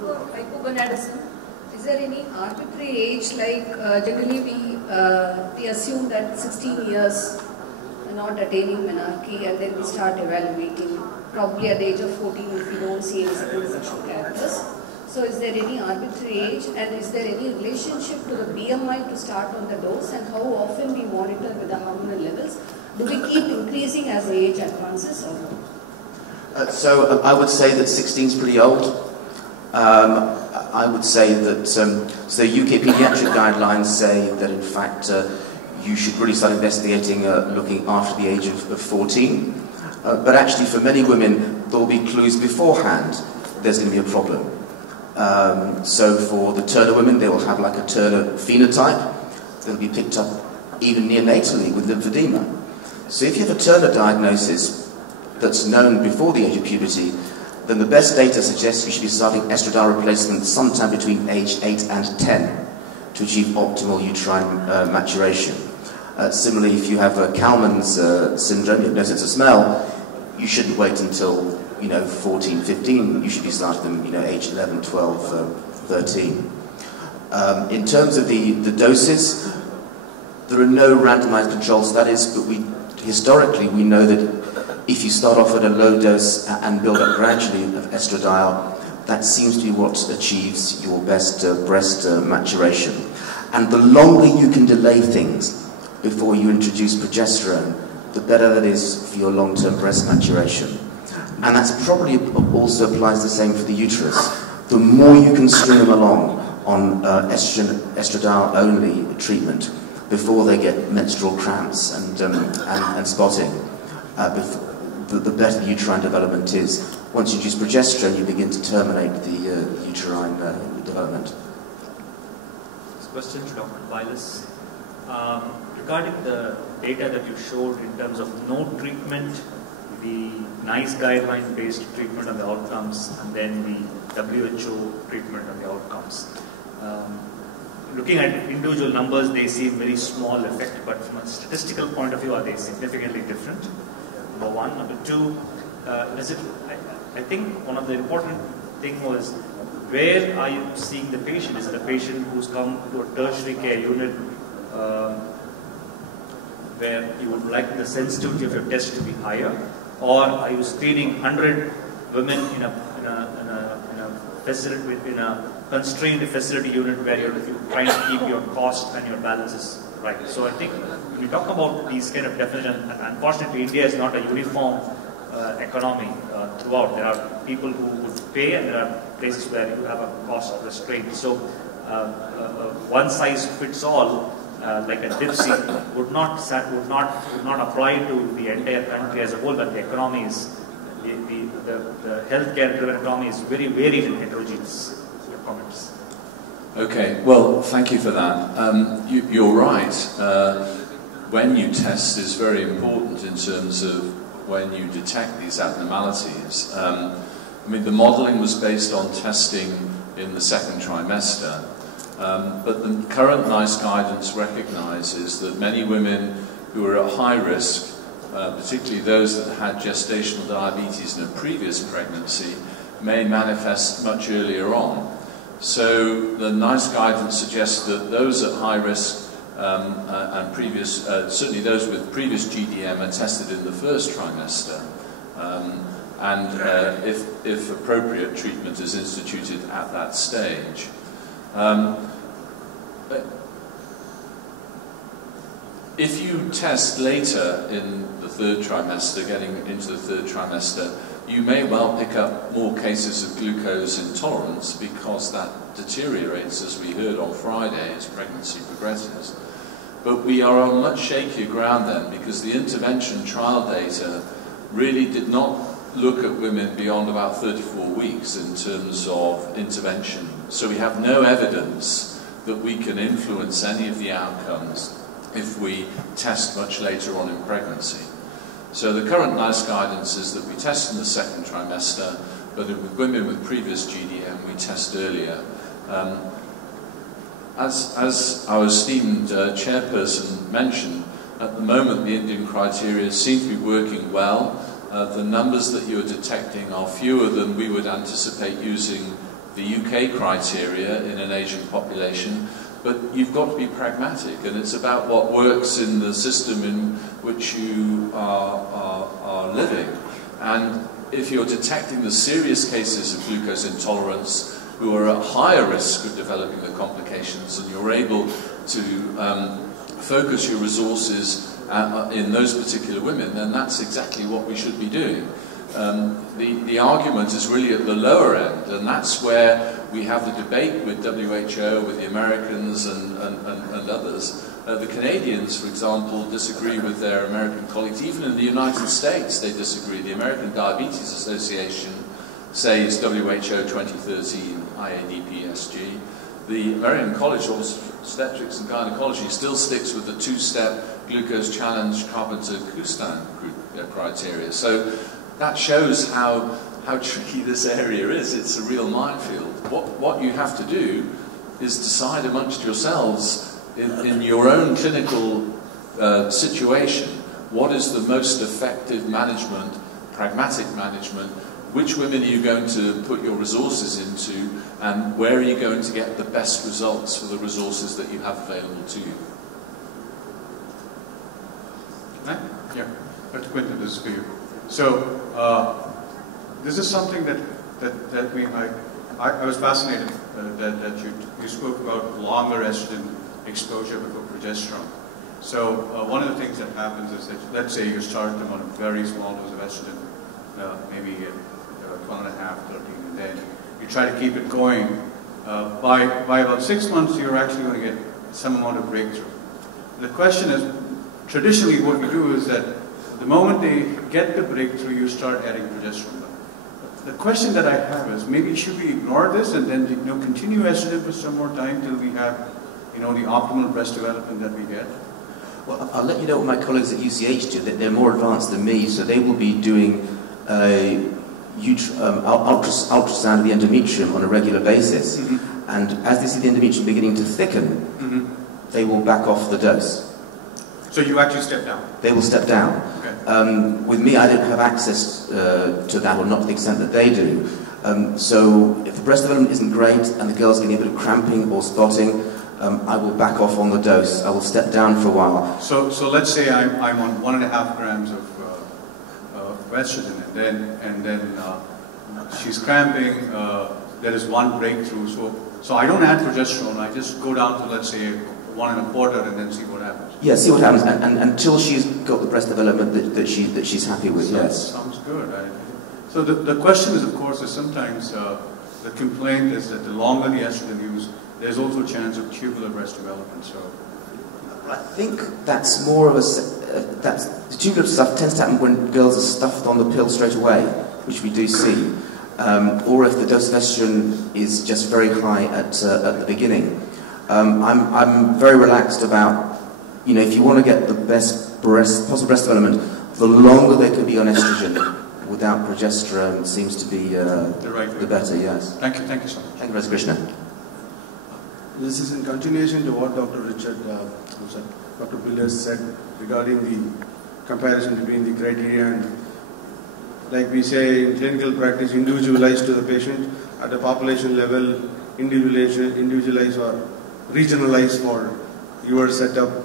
hypogonadism, is there any arbitrary age, like generally we assume that 16 years not attaining menarche, and then we start evaluating probably at the age of 14 if we don't see any secondary sexual characters. So is there any arbitrary age, and is there any relationship to the BMI to start on the dose, and how often we monitor with the hormonal levels? Do we keep increasing as the age advances or no? So I would say that 16 is pretty old. I would say that, so UK pediatric guidelines say that in fact you should really start investigating looking after the age of 14. But actually for many women there will be clues beforehand there's going to be a problem. So for the Turner women, they will have like a Turner phenotype that will be picked up even neonatally with lymphedema. So if you have a Turner diagnosis that's known before the age of puberty, then the best data suggests you should be starting estradiol replacement sometime between age 8 and 10 to achieve optimal uterine maturation. Similarly, if you have Kalman's syndrome, you have no sense of smell, you shouldn't wait until 14, 15, you should be starting them, age 11, 12, 13. In terms of the doses, there are no randomized control studies, but historically we know that if you start off at a low dose and build up gradually of estradiol, that seems to be what achieves your best breast maturation. And the longer you can delay things before you introduce progesterone, the better that is for your long-term breast maturation. And that's probably also applies the same for the uterus. The more you can string them along on estradiol-only treatment before they get menstrual cramps and spotting, the better the uterine development is. Once you use progesterone, you begin to terminate the uterine development. This question to Dr. Vilas. Regarding the data that you showed in terms of no treatment, the NICE guideline-based treatment on the outcomes, and then the WHO treatment on the outcomes. Looking at individual numbers, they seem very small effect, but from a statistical point of view, are they significantly different? Number one. Number two, I think one of the important thing was, where are you seeing the patient? Is it a patient who's come to a tertiary care unit where you would like the sensitivity of your test to be higher, or are you screening 100 women in a facility, in a constrained facility unit where you're trying to keep your cost and your balances right? So I think when you talk about these kind of definitions, unfortunately India is not a uniform economy throughout. There are people who would pay, and there are places where you have a cost restraint. So one size fits all, like a DIPSI, would not apply to the entire country as a whole. But the economy is the healthcare-driven economy is very varied and heterogeneous. Your comments. Okay, well, thank you for that. You're right. When you test is very important in terms of when you detect these abnormalities. I mean, the modelling was based on testing in the second trimester, but the current NICE guidance recognises that many women who are at high risk, particularly those that had gestational diabetes in a previous pregnancy, may manifest much earlier on. So the NICE guidance suggests that those at high risk and previous, certainly those with previous GDM, are tested in the first trimester, and if appropriate, treatment is instituted at that stage. If you test later in the third trimester, getting into the third trimester, you may well pick up more cases of glucose intolerance, because that deteriorates, as we heard on Friday, as pregnancy progresses. But we are on much shakier ground then, because the intervention trial data really did not look at women beyond about 34 weeks in terms of intervention. So we have no evidence that we can influence any of the outcomes if we test much later on in pregnancy. So the current NICE guidance is that we test in the second trimester, but with women with previous GDM, we test earlier. As our esteemed chairperson mentioned, at the moment the Indian criteria seem to be working well. The numbers that you're detecting are fewer than we would anticipate using the UK criteria in an Asian population, but you've got to be pragmatic, and it's about what works in the system in which you are living. And if you're detecting the serious cases of glucose intolerance who are at higher risk of developing the complications, and you're able to focus your resources in those particular women, then that's exactly what we should be doing. The argument is really at the lower end, and that's where we have the debate with WHO, with the Americans and others. The Canadians, for example, disagree with their American colleagues. Even in the United States, they disagree. The American Diabetes Association says WHO 2013 IADPSG. The American College of Obstetrics and Gynecology still sticks with the two-step glucose challenge Carpenter-Kustan criteria. So that shows how tricky this area is. It's a real minefield. What you have to do is decide amongst yourselves in your own clinical situation, what is the most effective management, pragmatic management, which women are you going to put your resources into, and where are you going to get the best results for the resources that you have available to you. Yeah, Dr. Quinton, this is for you. So, this is something that I was fascinated that you spoke about longer estrogen exposure before progesterone. So one of the things that happens is that, let's say you start them on a very small dose of estrogen, maybe at 12.5, 13, and then you try to keep it going. By about 6 months, you're actually going to get some amount of breakthrough. The question is, traditionally what we do is that the moment they get the breakthrough, you start adding progesterone. The question that I have is, maybe should we ignore this and then continue estrogen for some more time till we have the optimal breast development that we get? Well, I'll let you know what my colleagues at UCH do. They're more advanced than me, so they will be doing ultrasound of the endometrium on a regular basis. Mm-hmm. And as they see the endometrium beginning to thicken, mm-hmm. they will back off the dose. So you actually step down? They will step down. Okay. With me, I don't have access to that, or not to the extent that they do. So if the breast development isn't great and the girl's getting a bit of cramping or spotting, I will back off on the dose. I will step down for a while. So let's say I'm on 1.5 grams of estrogen, and then she's cramping. There is one breakthrough. So I don't add progesterone. I just go down to, let's say, 1.25, and then see what happens. Yeah, see what happens, and until she's got the breast development that she's happy with. Yes. Sounds good. So the question is, of course, is sometimes the complaint is that the longer the estrogen use, there's also a chance of tubular breast development. So I think that's more of the tubular stuff tends to happen when girls are stuffed on the pill straight away, which we do see, or if the dose of estrogen is just very high at the beginning. I'm very relaxed about, if you want to get the best possible breast development, the longer they can be on estrogen without progesterone seems to be the better. Yes. Thank you so much. Thank you, Professor Krishna. This is in continuation to what Dr. Pillars said regarding the comparison between the criteria and, like we say in clinical practice, individualized to the patient. At a population level, individualized or regionalized for your setup.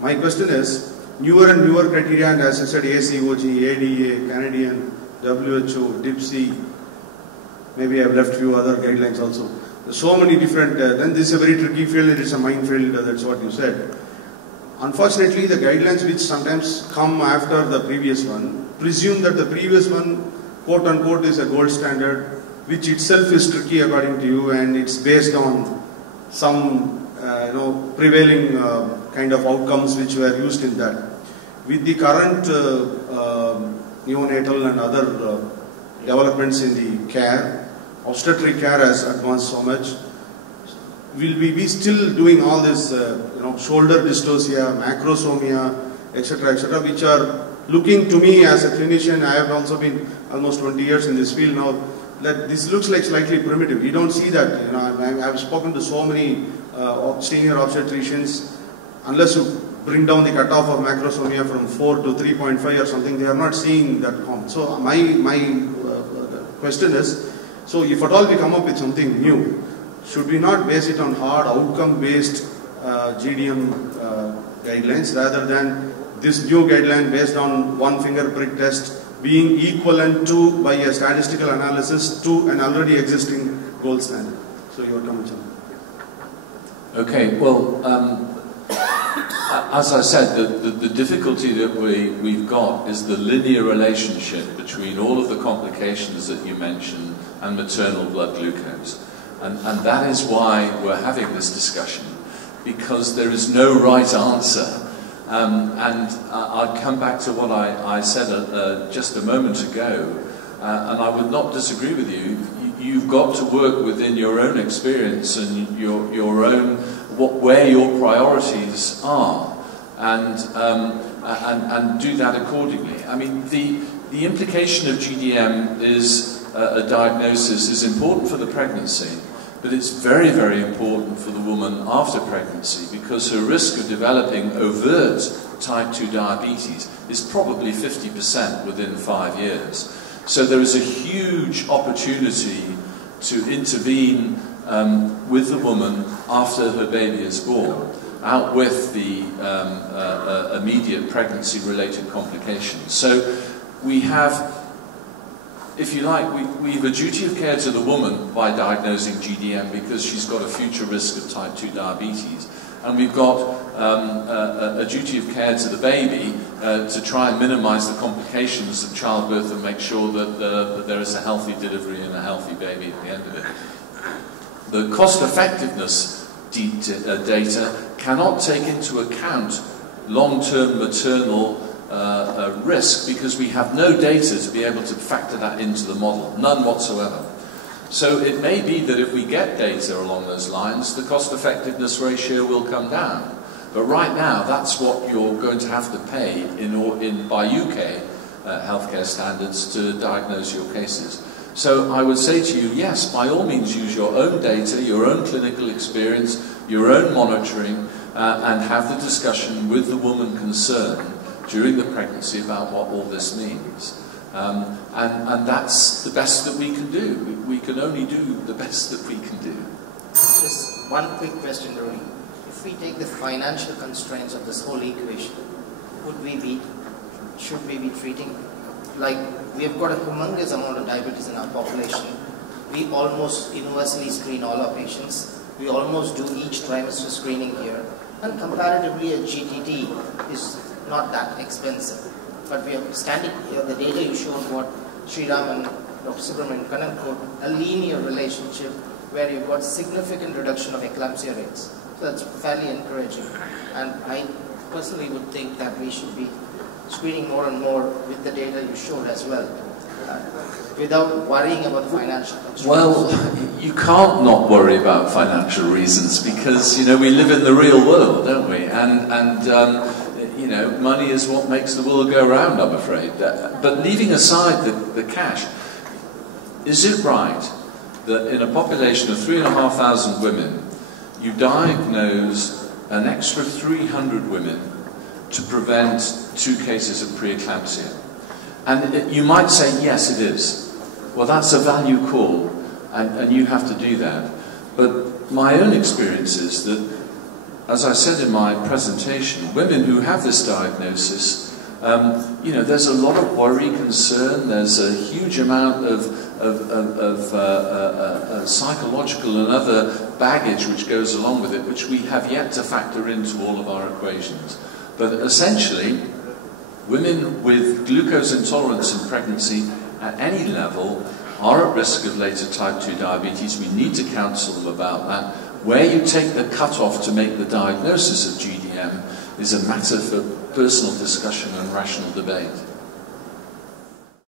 My question is, newer and newer criteria, and as I said, ACOG, ADA, Canadian, WHO, DIPSI, maybe I've left few other guidelines also. There's so many different, then this is a very tricky field, it is a minefield, that's what you said. Unfortunately, the guidelines which sometimes come after the previous one, presume that the previous one, quote unquote, is a gold standard, which itself is tricky according to you, and it's based on some prevailing kind of outcomes which were used in that. With the current neonatal and other developments in the care, obstetric care has advanced so much. Will we be still doing all this, shoulder dystocia, macrosomia, etc., which are looking to me as a clinician? I have also been almost 20 years in this field now. That this looks like slightly primitive. You don't see that. I've spoken to so many senior obstetricians. Unless you bring down the cutoff of macrosomia from 4 to 3.5 or something, they are not seeing that count. So my question is, So if at all we come up with something new, should we not base it on hard outcome-based GDM guidelines rather than this new guideline based on one finger prick test being equivalent to, by a statistical analysis, to an already existing gold standard? So your comments on that. Okay, well, as I said, the difficulty that we've got is the linear relationship between all of the complications that you mentioned and maternal blood glucose. And that is why we're having this discussion, because there is no right answer. And I'll come back to what I said just a moment ago, and I would not disagree with you. You've got to work within your own experience and your own, where your priorities are, and do that accordingly. I mean, the implication of GDM is a diagnosis is important for the pregnancy, but it's very, very important for the woman after pregnancy, because her risk of developing overt type 2 diabetes is probably 50% within 5 years. So there is a huge opportunity to intervene with the woman after her baby is born, out with the immediate pregnancy-related complications. So we have, if you like, we have a duty of care to the woman by diagnosing GDM because she's got a future risk of type 2 diabetes. And we've got a duty of care to the baby to try and minimize the complications of childbirth and make sure that there is a healthy delivery and a healthy baby at the end of it. The cost-effectiveness data cannot take into account long-term maternal risk because we have no data to be able to factor that into the model, none whatsoever. So it may be that if we get data along those lines, the cost-effectiveness ratio will come down. But right now, that's what you're going to have to pay by UK healthcare standards to diagnose your cases. So I would say to you, yes, by all means use your own data, your own clinical experience, your own monitoring, and have the discussion with the woman concerned during the pregnancy about what all this means. And that's the best that we can do. We can only do the best that we can do. Just one quick question, Rory. If we take the financial constraints of this whole equation, should we be treating, like we have got a humongous amount of diabetes in our population. We almost universally screen all our patients. We almost do each trimester screening here. And comparatively, a GTT is not that expensive. But we are standing here, the data you showed what Sriram and Dr. Subramanian quote, a linear relationship where you've got significant reduction of eclampsia rates. So that's fairly encouraging. And I personally would think that we should be screening more and more with the data you showed as well, without worrying about the financial constraints. Well, you can't not worry about financial reasons because, you know, we live in the real world, don't we? And you know, money is what makes the world go round, I'm afraid. But leaving aside the cash, is it right that in a population of 3,500 women, you diagnose an extra 300 women to prevent 2 cases of preeclampsia? And you might say, yes, it is. Well, that's a value call, and you have to do that. But my own experience is that, as I said in my presentation, women who have this diagnosis, you know, there's a lot of worry, concern, there's a huge amount of psychological and other baggage which goes along with it, which we have yet to factor into all of our equations. But essentially, women with glucose intolerance in pregnancy at any level are at risk of later type 2 diabetes. We need to counsel them about that. Where you take the cutoff to make the diagnosis of GDM is a matter for personal discussion and rational debate.